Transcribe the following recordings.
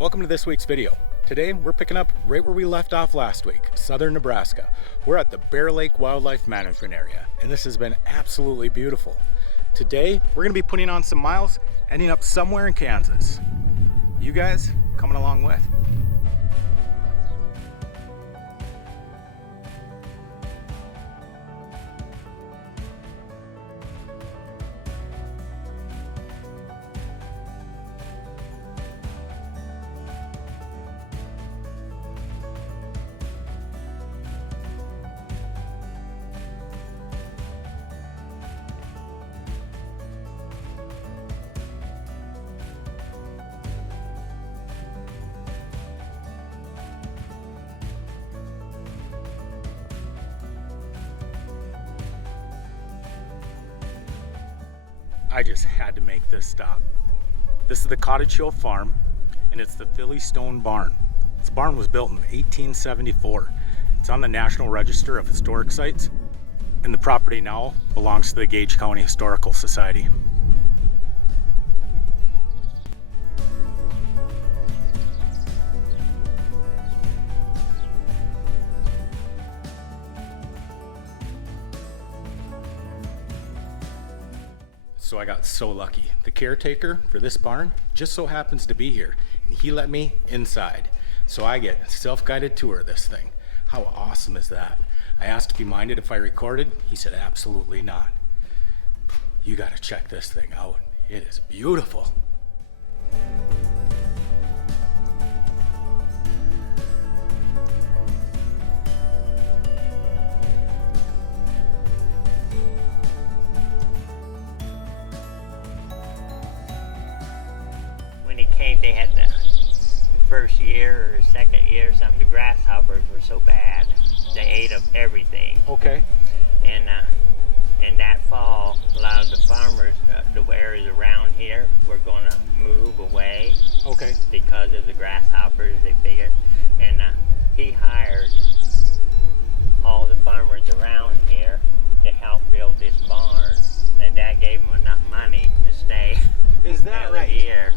Welcome to this week's video. Today we're picking up right where we left off last week, southern Nebraska. We're at the Bear Lake Wildlife Management Area, and this has been absolutely beautiful. Today we're going to be putting on some miles, ending up somewhere in Kansas. You guys coming along with? I just had to make this stop. This is the Cottage Hill Farm, and it's the Filley stone barn. This barn was built in 1874. It's on the National Register of Historic Sites, and the property now belongs to the Gage County Historical Society. So I got so lucky. The caretaker for this barn just so happens to be here, and he let me inside. So I get a self-guided tour of this thing. How awesome is that? I asked if he minded if I recorded. He said absolutely not. You gotta check this thing out. It is beautiful. They had the first year or second year, some of the grasshoppers were so bad they ate up everything. Okay. And that fall, a lot of the farmers, the areas around here, were going to move away. Okay. Because of the grasshoppers, they figured. And he hired all the farmers around here to help build this barn, and that gave them enough money to stay. Is that another right? year.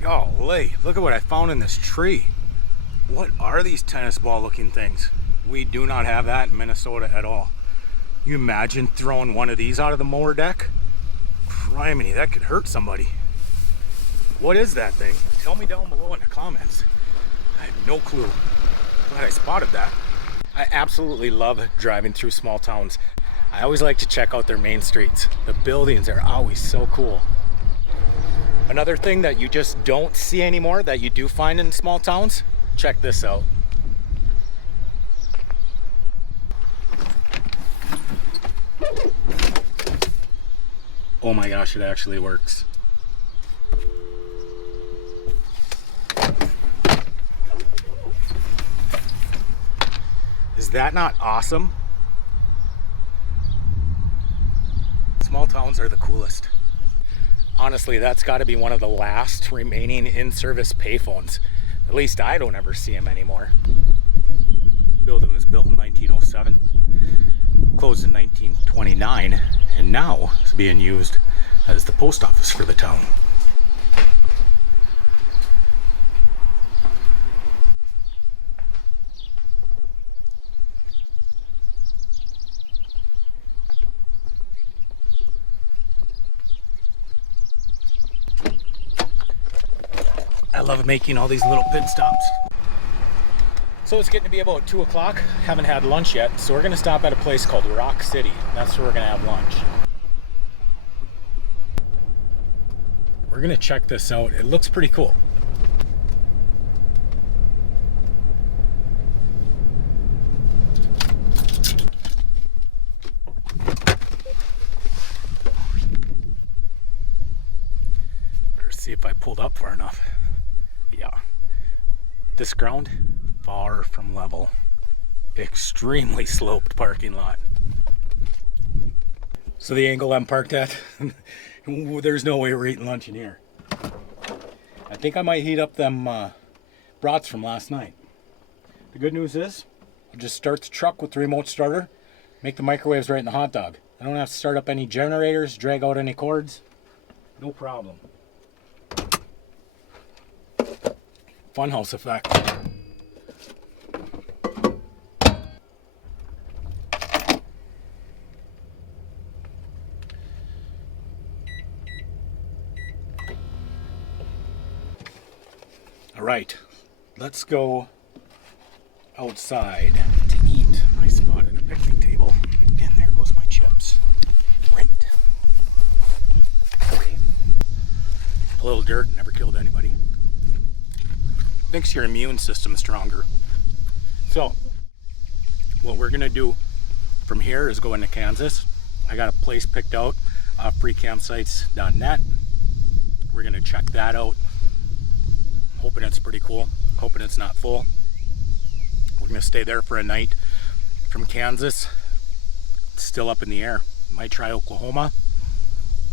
Golly, look at what I found in this tree. What are these tennis ball looking things? We do not have that in Minnesota at all. You imagine throwing one of these out of the mower deck? Criminy, that could hurt somebody. What is that thing? Tell me down below in the comments. I have no clue. Glad I spotted that. I absolutely love driving through small towns. I always like to check out their main streets. The buildings are always so cool. Another thing that you just don't see anymore that you do find in small towns, check this out. Oh my gosh, it actually works. Is that not awesome? Small towns are the coolest. Honestly, that's got to be one of the last remaining in-service payphones. At least I don't ever see them anymore. The building was built in 1907, closed in 1929, and now is being used as the post office for the town. I love making all these little pit stops. So it's getting to be about 2 o'clock. Haven't had lunch yet, so we're gonna stop at a place called Rock City. That's where we're gonna have lunch. We're gonna check this out. It looks pretty cool. Better see if I pulled up far enough. Yeah. This ground, far from level. Extremely sloped parking lot. So the angle I'm parked at, there's no way we're eating lunch in here. I think I might heat up them brats from last night. The good news is, I'll just start the truck with the remote starter, make the microwaves right in the hot dog. I don't have to start up any generators, drag out any cords. No problem. Funhouse effect. All right, let's go outside to eat. I spotted a picnic table, and there goes my chips. Great. A little dirt never killed anybody. Makes your immune system stronger. So, what we're gonna do from here is go into Kansas. I got a place picked out off freecampsites.net. We're gonna check that out. Hoping it's pretty cool. Hoping it's not full. We're gonna stay there for a night. From Kansas, it's still up in the air. Might try Oklahoma,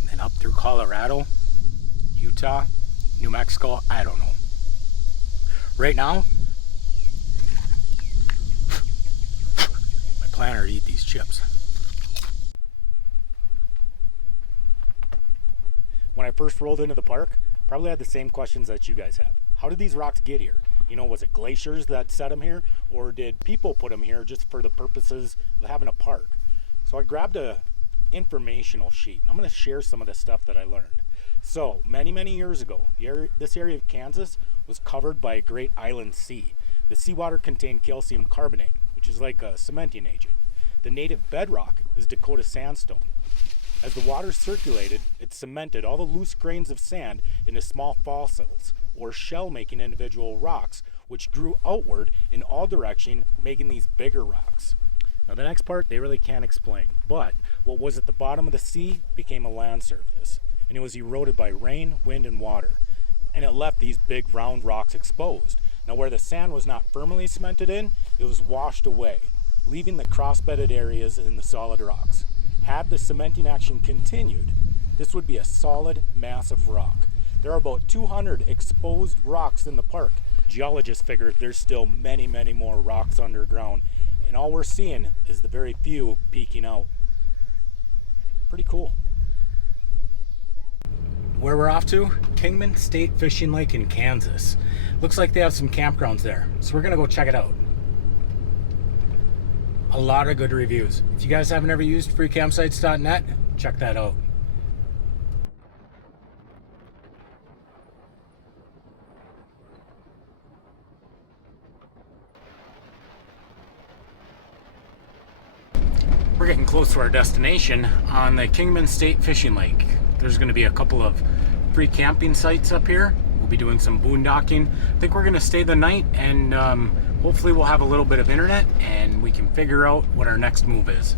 then up through Colorado, Utah, New Mexico. I don't know. Right now, my plan are to eat these chips. When I first rolled into the park, probably had the same questions that you guys have. How did these rocks get here? You know, was it glaciers that set them here, or did people put them here just for the purposes of having a park? So I grabbed a informational sheet. I'm going to share some of the stuff that I learned. So many years ago, this area of Kansas was covered by a great island sea. The seawater contained calcium carbonate, which is like a cementing agent. The native bedrock is Dakota sandstone. As the water circulated, it cemented all the loose grains of sand into small fossils, or shell-making individual rocks, which grew outward in all directions, making these bigger rocks. Now the next part, they really can't explain, but what was at the bottom of the sea became a land surface, and it was eroded by rain, wind, and water, and it left these big round rocks exposed. Now where the sand was not firmly cemented in, it was washed away, leaving the cross-bedded areas in the solid rocks. Had the cementing action continued, this would be a solid mass of rock. There are about 200 exposed rocks in the park. Geologists figure there's still many more rocks underground, and all we're seeing is the very few peeking out. Pretty cool. Where we're off to? Kingman State Fishing Lake in Kansas. Looks like they have some campgrounds there, so we're gonna go check it out. A lot of good reviews. If you guys haven't ever used freecampsites.net, check that out. We're getting close to our destination on the Kingman State Fishing Lake. There's going to be a couple of free camping sites up here. We'll be doing some boondocking. I think we're going to stay the night, and hopefully we'll have a little bit of internet and we can figure out what our next move is.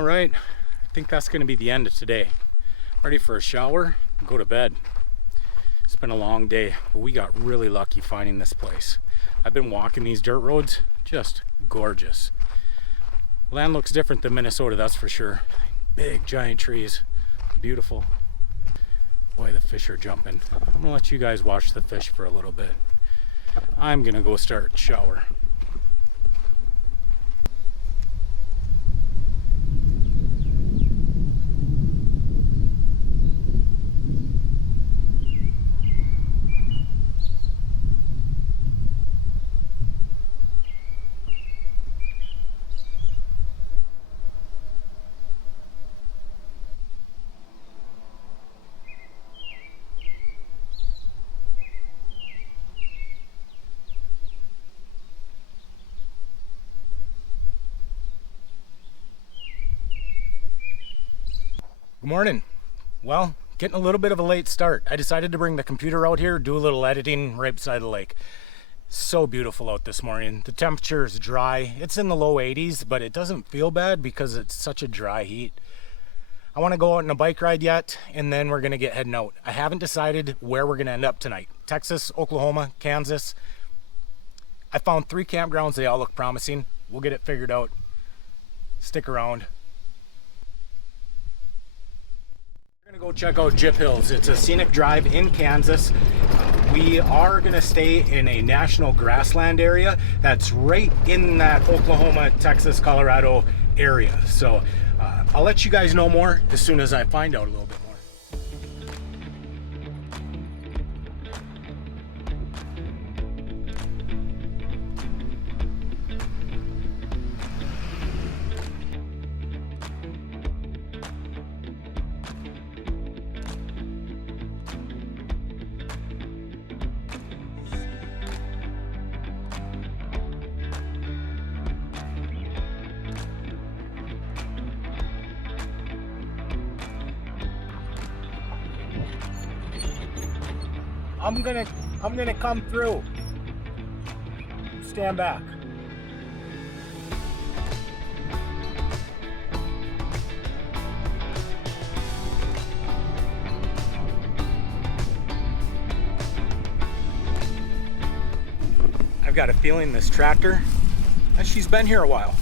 All right, I think that's going to be the end of today. Ready for a shower and go to bed. It's been a long day, but we got really lucky finding this place. I've been walking these dirt roads, just gorgeous. Land looks different than Minnesota, that's for sure. Big giant trees, beautiful. Boy, the fish are jumping. I'm gonna let you guys watch the fish for a little bit. I'm gonna go start shower. Good morning. Well, getting a little bit of a late start. I decided to bring the computer out here, do a little editing right beside the lake. So beautiful out this morning. The temperature is dry. It's in the low 80s, but it doesn't feel bad because it's such a dry heat. I want to go out on a bike ride yet, and then we're going to get heading out. I haven't decided where we're going to end up tonight. Texas, Oklahoma, Kansas. I found 3 campgrounds. They all look promising. We'll get it figured out. Stick around. We're gonna go check out Jip Hills. It's a scenic drive in Kansas. We are gonna stay in a national grassland area that's right in that Oklahoma, Texas, Colorado area. So I'll let you guys know more as soon as I find out a little bit more. I'm gonna come through. Stand back. I've got a feeling this tractor, she's been here a while.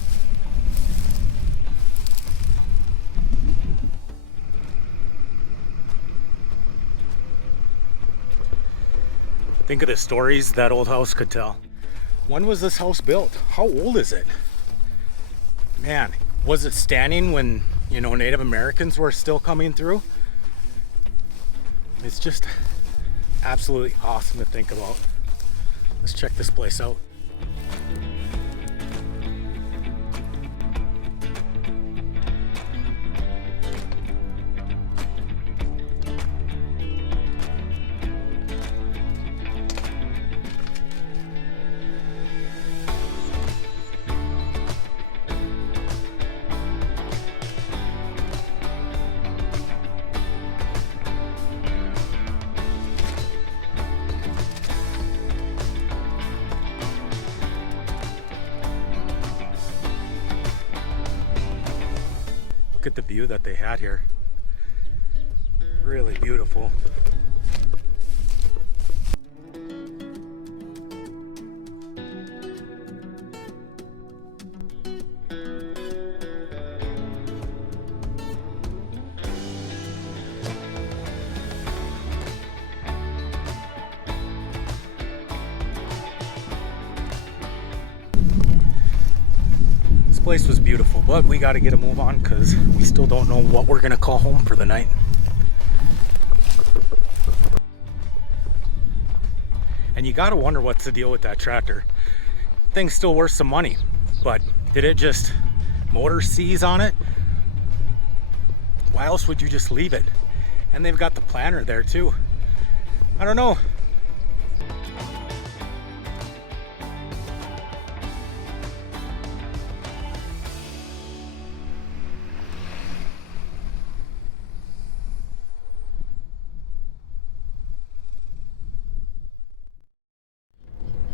Think of the stories that old house could tell. When was this house built? How old is it? Man, was it standing when, you know, Native Americans were still coming through? It's just absolutely awesome to think about. Let's check this place out. Look at the view that they had here. Really beautiful. Place was beautiful, but we got to get a move on because we still don't know what we're gonna call home for the night. And you gotta wonder what's the deal with that tractor. Thing's still worth some money, but did it just motor seize on it? Why else would you just leave it? And they've got the planter there too. I don't know.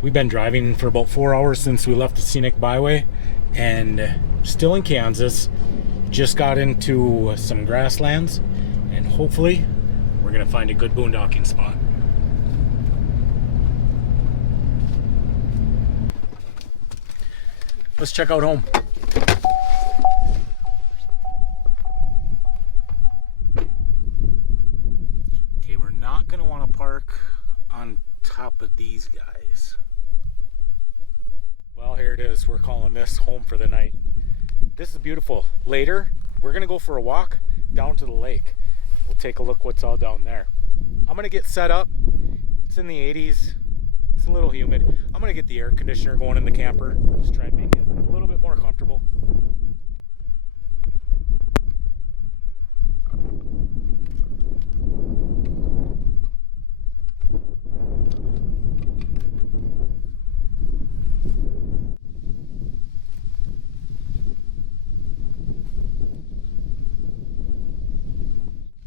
We've been driving for about 4 hours since we left the Scenic Byway, and still in Kansas, just got into some grasslands, and hopefully we're gonna find a good boondocking spot. Let's check out home. Okay, we're not gonna want to park on top of these guys. Well, here it is. We're calling this home for the night. This is beautiful. Later, we're gonna go for a walk down to the lake. We'll take a look what's all down there. I'm gonna get set up. It's in the 80s. It's a little humid. I'm gonna get the air conditioner going in the camper. Just try and make it a little bit more comfortable.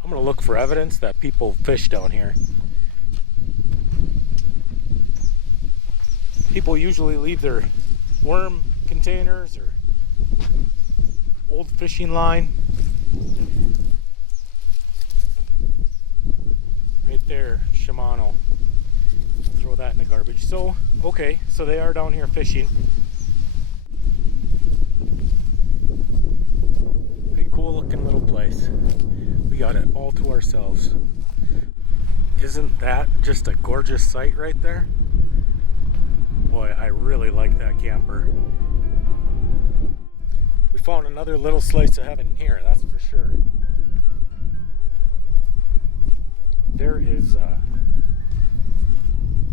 I'm gonna look for evidence that people fish down here. People usually leave their worm containers or old fishing line right there. Shimano, throw that in the garbage. So okay, so they are down here fishing. Pretty cool looking little place. We got it all to ourselves. Isn't that just a gorgeous sight right there? Boy, I really like that camper. We found another little slice of heaven here, that's for sure.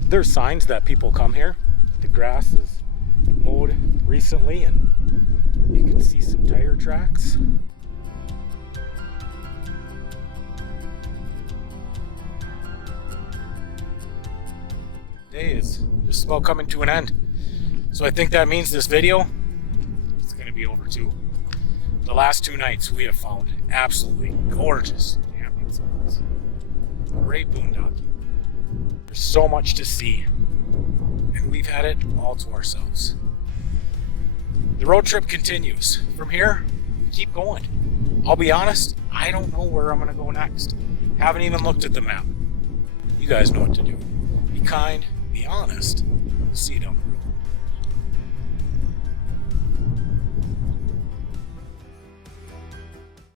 There's signs that people come here. The grass is mowed recently and you can see some tire tracks. Day is just about coming to an end. So I think that means this video is going to be over too. The last 2 nights we have found absolutely gorgeous camping spots. Great boondocking. There's so much to see. And we've had it all to ourselves. The road trip continues. From here, we keep going. I'll be honest, I don't know where I'm going to go next. Haven't even looked at the map. You guys know what to do. Be kind. Be honest. See you down the road.